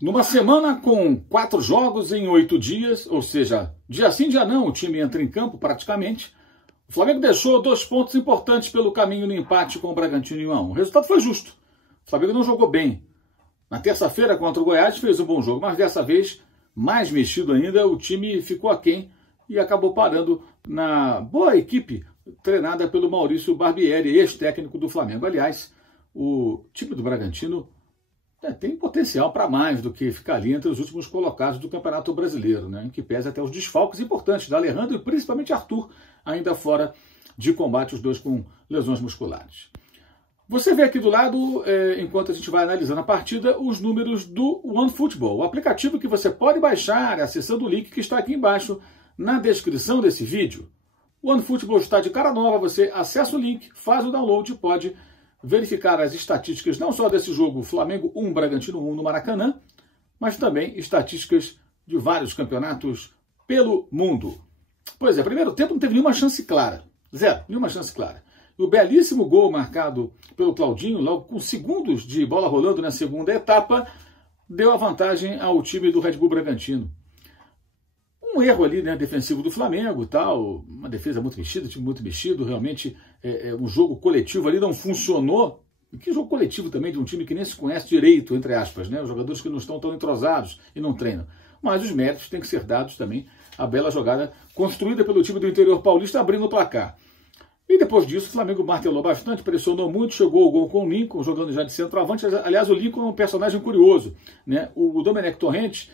Numa semana com 4 jogos em 8 dias, ou seja, dia sim, dia não, o time entra em campo praticamente, o Flamengo deixou 2 pontos importantes pelo caminho no empate com o Bragantino em 1-1. O resultado foi justo. O Flamengo não jogou bem. Na terça-feira contra o Goiás fez um bom jogo, mas dessa vez, mais mexido ainda, o time ficou aquém e acabou parando na boa equipe treinada pelo Maurício Barbieri, ex-técnico do Flamengo. Aliás, o time do Bragantino tem potencial para mais do que ficar ali entre os últimos colocados do Campeonato Brasileiro, né? Em que pese até os desfalques importantes da Alejandro e principalmente Arthur, ainda fora de combate, os dois com lesões musculares. Você vê aqui do lado, enquanto a gente vai analisando a partida, os números do OneFootball, o aplicativo que você pode baixar acessando o link que está aqui embaixo na descrição desse vídeo. O OneFootball está de cara nova, você acessa o link, faz o download e pode verificar as estatísticas não só desse jogo Flamengo 1, Bragantino 1 no Maracanã, mas também estatísticas de vários campeonatos pelo mundo. Pois é, primeiro tempo não teve nenhuma chance clara. Zero, nenhuma chance clara. E o belíssimo gol marcado pelo Claudinho, logo com segundos de bola rolando na segunda etapa, deu a vantagem ao time do Red Bull Bragantino. Um erro ali, né, defensivo do Flamengo e tal, uma defesa muito mexida, time muito mexido, realmente um jogo coletivo ali não funcionou. E que jogo coletivo também de um time que nem se conhece direito, entre aspas, né, os jogadores que não estão tão entrosados e não treinam. Mas os méritos têm que ser dados também à bela jogada construída pelo time do interior paulista abrindo o placar. E depois disso o Flamengo martelou bastante, pressionou muito, chegou o gol com o Lincoln, jogando já de centroavante. Aliás, o Lincoln é um personagem curioso, né? O Domenech Torrent,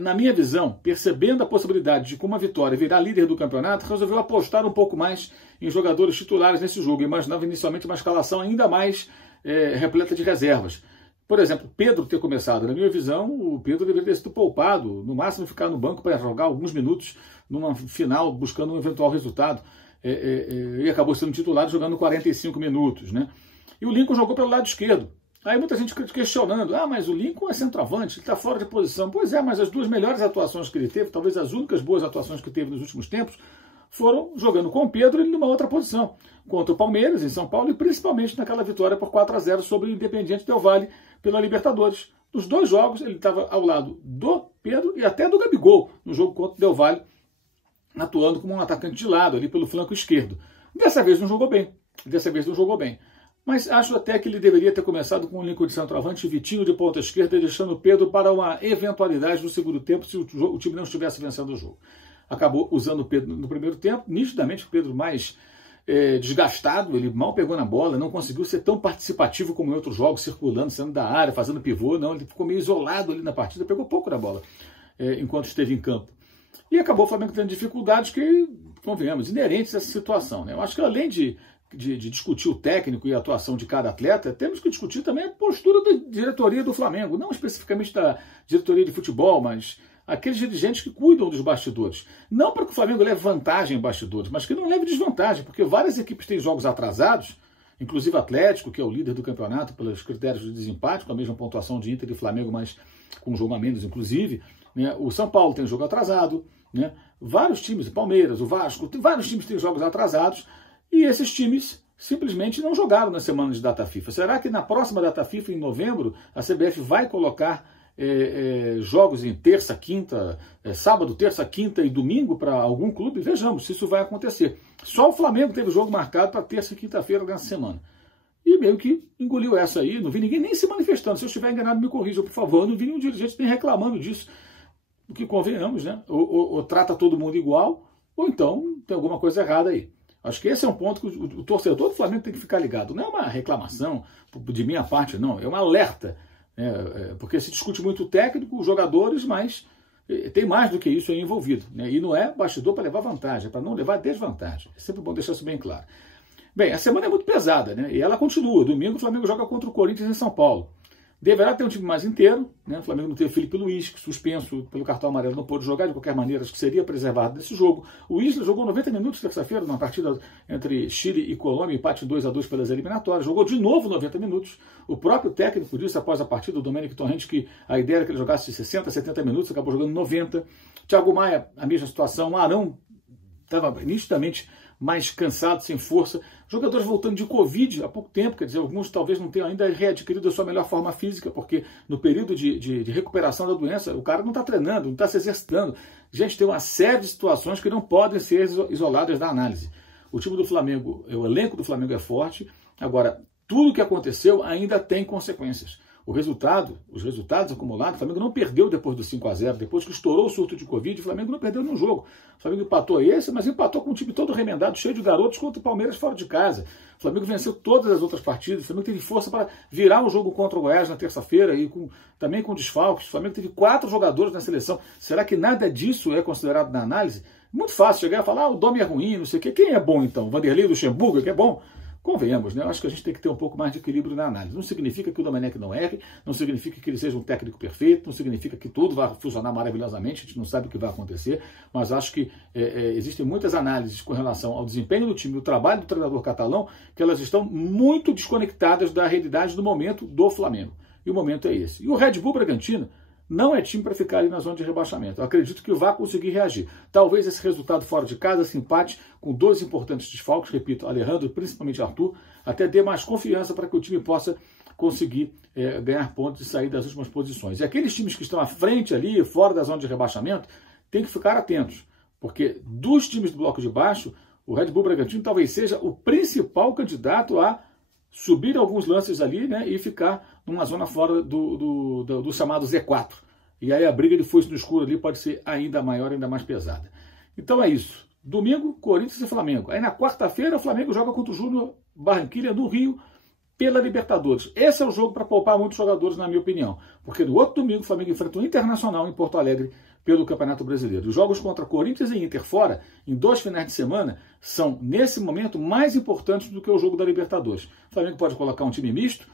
na minha visão, percebendo a possibilidade de com uma vitória virar líder do campeonato, resolveu apostar um pouco mais em jogadores titulares nesse jogo. Imaginava inicialmente uma escalação ainda mais repleta de reservas. Por exemplo, Pedro ter começado. Na minha visão, o Pedro deveria ter sido poupado, no máximo ficar no banco para jogar alguns minutos numa final, buscando um eventual resultado. E acabou sendo titular jogando 45 minutos. Né? E o Lincoln jogou pelo lado esquerdo. Aí muita gente questionando, mas o Lincoln é centroavante, ele está fora de posição. Pois é, mas as 2 melhores atuações que ele teve, talvez as únicas boas atuações que teve nos últimos tempos, foram jogando com o Pedro e numa outra posição. Contra o Palmeiras, em São Paulo, e principalmente naquela vitória por 4-0 sobre o Independiente Del Valle pela Libertadores. Nos 2 jogos, ele estava ao lado do Pedro e até do Gabigol, no jogo contra o Del Valle, atuando como um atacante de lado, ali pelo flanco esquerdo. Dessa vez não jogou bem. Mas acho até que ele deveria ter começado com o Lincoln de centroavante, Vitinho de ponta esquerda, deixando o Pedro para uma eventualidade no segundo tempo, se o time não estivesse vencendo o jogo. Acabou usando o Pedro no primeiro tempo, nitidamente o Pedro mais desgastado, ele mal pegou na bola, não conseguiu ser tão participativo como em outros jogos, circulando, saindo da área, fazendo pivô, não, ele ficou meio isolado ali na partida, pegou pouco na bola enquanto esteve em campo. E acabou o Flamengo tendo dificuldades que, convenhamos, inerentes a essa situação. Né? Eu acho que além de discutir o técnico e a atuação de cada atleta, temos que discutir também a postura da diretoria do Flamengo, não especificamente da diretoria de futebol, mas aqueles dirigentes que cuidam dos bastidores. Não para que o Flamengo leve vantagem em bastidores, mas que não leve desvantagem, porque várias equipes têm jogos atrasados, inclusive o Atlético, que é o líder do campeonato pelos critérios de desempate, com a mesma pontuação de Inter e Flamengo, mas com um jogo a menos, inclusive. Né? O São Paulo tem jogo atrasado, né? Vários times, o Palmeiras, o Vasco, vários times têm jogos atrasados, e esses times simplesmente não jogaram na semana de data FIFA. Será que na próxima data FIFA, em novembro, a CBF vai colocar jogos em terça, quinta, sábado, terça, quinta e domingo para algum clube? Vejamos se isso vai acontecer. Só o Flamengo teve jogo marcado para terça e quinta-feira nessa semana. E meio que engoliu essa aí, não vi ninguém nem se manifestando. Se eu estiver enganado, me corrijam, por favor. Eu não vi nenhum dirigente nem reclamando disso. O que convenhamos, né? Ou trata todo mundo igual, ou então tem alguma coisa errada aí. Acho que esse é um ponto que o torcedor do Flamengo tem que ficar ligado. Não é uma reclamação de minha parte, não. É um alerta. Porque se discute muito o técnico, os jogadores, mas tem mais do que isso aí envolvido. Né? E não é bastidor para levar vantagem, é para não levar desvantagem. É sempre bom deixar isso bem claro. Bem, a semana é muito pesada, né? E ela continua. Domingo o Flamengo joga contra o Corinthians em São Paulo. Deverá ter um time mais inteiro, né? O Flamengo não teve Felipe Luiz, que suspenso pelo cartão amarelo, não pôde jogar de qualquer maneira, acho que seria preservado desse jogo. O Isla jogou 90 minutos terça-feira, numa partida entre Chile e Colômbia, empate 2-2 pelas eliminatórias, jogou de novo 90 minutos. O próprio técnico disse após a partida, o Domenech Torrent, que a ideia era que ele jogasse 60, 70 minutos, acabou jogando 90. Thiago Maia, a mesma situação. O Arão estava nitidamente mais cansados, sem força. Jogadores voltando de Covid há pouco tempo, quer dizer, alguns talvez não tenham ainda readquirido a sua melhor forma física, porque no período de recuperação da doença, o cara não está treinando, não está se exercitando. Gente, tem uma série de situações que não podem ser isoladas da análise. O time do Flamengo, o elenco do Flamengo é forte. Agora, tudo o que aconteceu ainda tem consequências. Os resultados acumulados, o Flamengo não perdeu depois do 5-0, depois que estourou o surto de Covid, o Flamengo não perdeu nenhum jogo. O Flamengo empatou esse, mas empatou com um time todo remendado, cheio de garotos, contra o Palmeiras fora de casa. O Flamengo venceu todas as outras partidas, o Flamengo teve força para virar um jogo contra o Goiás na terça-feira, e também com desfalques. O Flamengo teve 4 jogadores na seleção. Será que nada disso é considerado na análise? Muito fácil chegar e falar, o Domi é ruim, não sei o quê. Quem é bom então? O Vanderlei Luxemburgo, que é bom? Convenhamos, né? Eu acho que a gente tem que ter um pouco mais de equilíbrio na análise. Não significa que o Domenech não erre, não significa que ele seja um técnico perfeito, não significa que tudo vai funcionar maravilhosamente, a gente não sabe o que vai acontecer, mas acho que existem muitas análises com relação ao desempenho do time, do trabalho do treinador catalão, que elas estão muito desconectadas da realidade do momento do Flamengo. E o momento é esse. E o Red Bull Bragantino não é time para ficar ali na zona de rebaixamento. Eu acredito que vai conseguir reagir. Talvez esse resultado fora de casa, esse empate, com 2 importantes desfalques, repito, Alejandro e principalmente Arthur, até dê mais confiança para que o time possa conseguir ganhar pontos e sair das últimas posições. E aqueles times que estão à frente ali, fora da zona de rebaixamento, tem que ficar atentos, porque dos times do bloco de baixo, o Red Bull Bragantino talvez seja o principal candidato a subir alguns lances ali, né, e ficar numa zona fora do chamado Z4. E aí a briga de foice no escuro ali pode ser ainda maior, ainda mais pesada. Então é isso. Domingo, Corinthians e Flamengo. Aí na quarta-feira o Flamengo joga contra o Júnior Barranquilla no Rio pela Libertadores. Esse é o jogo para poupar muitos jogadores, na minha opinião. Porque no outro domingo o Flamengo enfrenta o Internacional em Porto Alegre pelo Campeonato Brasileiro. Os jogos contra Corinthians e Inter fora, em 2 finais de semana, são, nesse momento, mais importantes do que o jogo da Libertadores. O Flamengo pode colocar um time misto,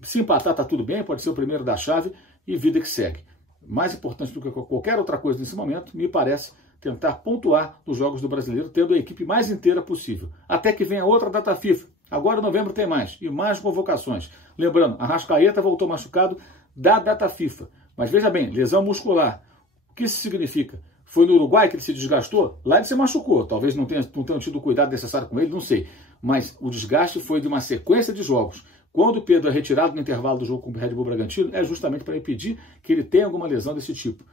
se empatar está tudo bem, pode ser o primeiro da chave e vida que segue. Mais importante do que qualquer outra coisa nesse momento, me parece tentar pontuar nos jogos do Brasileiro, tendo a equipe mais inteira possível. Até que venha outra data FIFA. Agora em novembro tem mais, e mais convocações. Lembrando, Arrascaeta voltou machucado da data FIFA. Mas veja bem, lesão muscular. O que isso significa? Foi no Uruguai que ele se desgastou? Lá ele se machucou. Talvez não tenham tido o cuidado necessário com ele, não sei. Mas o desgaste foi de uma sequência de jogos. Quando o Pedro é retirado no intervalo do jogo com o Red Bull Bragantino, é justamente para impedir que ele tenha alguma lesão desse tipo.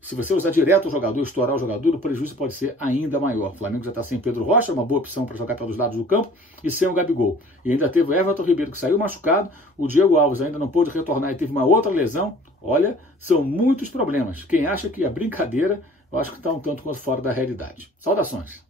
Se você usar direto o jogador, estourar o jogador, o prejuízo pode ser ainda maior. O Flamengo já está sem Pedro Rocha, uma boa opção para jogar pelos lados do campo, e sem o Gabigol. E ainda teve o Everton Ribeiro, que saiu machucado, o Diego Alves ainda não pôde retornar e teve uma outra lesão. Olha, são muitos problemas. Quem acha que é brincadeira, eu acho que está um tanto quanto fora da realidade. Saudações!